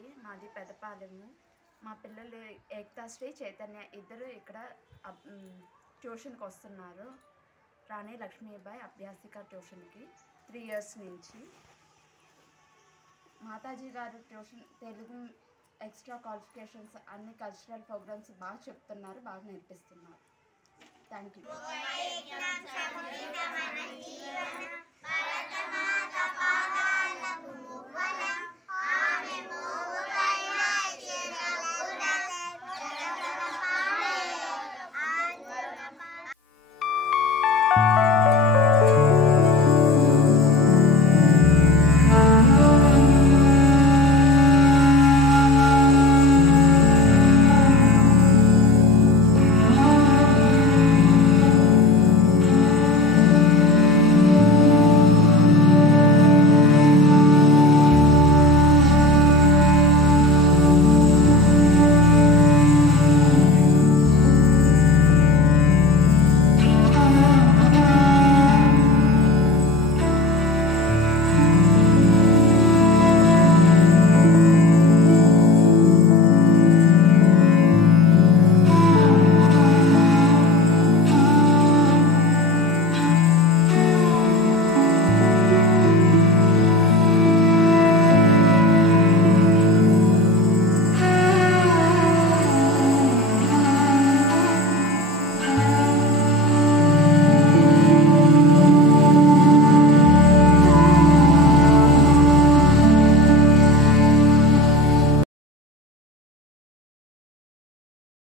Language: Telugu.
అండి, మాది పెదపాలెము. మా పిల్లలు ఏకతాశ్రీ చైతన్య ఇద్దరు ఇక్కడ ట్యూషన్కి వస్తున్నారు. రాణి లక్ష్మీబాయి అభ్యాసిక ట్యూషన్కి 3 years నుంచి. మాతాజీ గారు ట్యూషన్ తెలుగు ఎక్స్ట్రా క్వాలిఫికేషన్స్ అన్ని కల్చరల్ ప్రోగ్రామ్స్ బాగా చెప్తున్నారు, బాగా నేర్పిస్తున్నారు. Thank you.